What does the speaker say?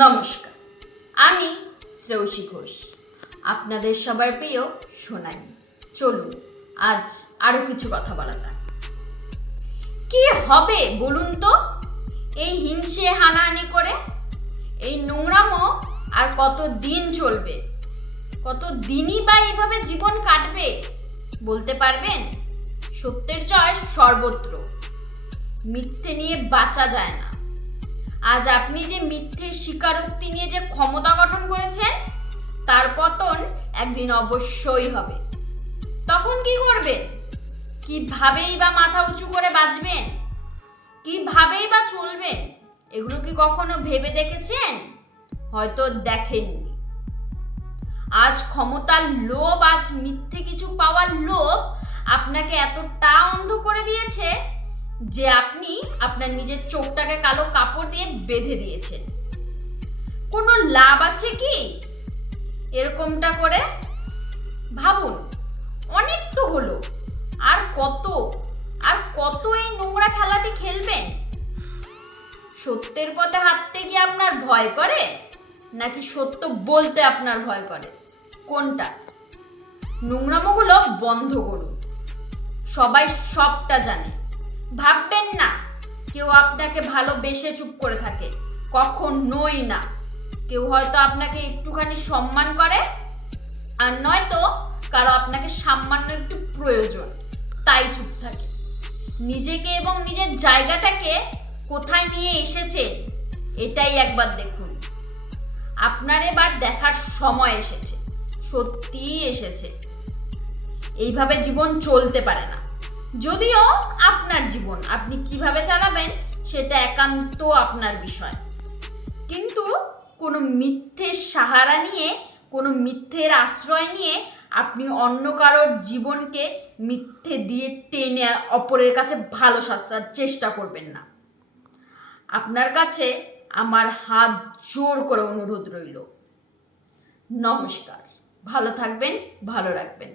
নমস্কার, আমি শ্রেয়সী ঘোষ, আপনাদের সবার প্রিয় সোনালি। চলুন আজ আরো কিছু কথা বলা যাক। কি হবে বলুন তো এই হিংসে হানাহানি করে? এই নোংরামো আর কত দিন চলবে? কত দিনই বা এভাবে জীবন কাটবে বলতে পারবেন? সত্যের জয় সর্বত্র, মিথ্যে নিয়ে বাঁচা যায় না। আজ আপনি যে মিথ্যের স্বীকারোক্তি নিয়ে যে ক্ষমতা গঠন করেছেন, তার পতন একদিন অবশ্যই হবে। তখন কি করবেন? কিভাবেই বা মাথা উঁচু করে বাঁচবেন? কিভাবেই বা চলবেন? এগুলো কি কখনো ভেবে দেখেছেন? হয়তো দেখেননি। আজ ক্ষমতার লোভ, আজ মিথ্যে কিছু পাওয়ার লোভ আপনাকে এতটা অন্ধ করে দিয়েছে যে আপনি আপনার নিজের চোখটাকে কালো কাপড় দিয়ে বেঁধে দিয়েছেন। কোনো লাভ আছে কি এরকমটা করে? ভাবুন, অনেক তো হলো, আর কত এই নোংরা খেলাটি খেলবেন? সত্যের পথে হাঁটতে গিয়ে আপনার ভয় করে, নাকি সত্য বলতে আপনার ভয় করে? কোনটা? নোংরামোগুলো বন্ধ করুন। সবাই সবটা জানে। ভাববেন না কেউ আপনাকে ভালোবেসে চুপ করে থাকে, কখনোই না। কেউ হয়তো আপনাকে একটুখানি সম্মান করে, আর নয়তো কারো আপনাকে সামান্য একটু প্রয়োজন, তাই চুপ থাকে। নিজেকে এবং নিজের জায়গাটাকে কোথায় নিয়ে এসেছে এটাই একবার দেখুন। আপনার এবার দেখার সময় এসেছে, সত্যিই এসেছে। এইভাবে জীবন চলতে পারে না। যদিও আপনার জীবন আপনি কিভাবে চালাবেন সেটা একান্ত আপনার বিষয়, কিন্তু কোনো মিথ্যের সাহারা নিয়ে, কোনো মিথ্যের আশ্রয় নিয়ে আপনি অন্য কারোর জীবনকে মিথ্যে দিয়ে টেনে অপরের কাছে ভালো সাজার চেষ্টা করবেন না। আপনার কাছে আমার হাত জোর করে অনুরোধ রইল। নমস্কার, ভালো থাকবেন, ভালো রাখবেন।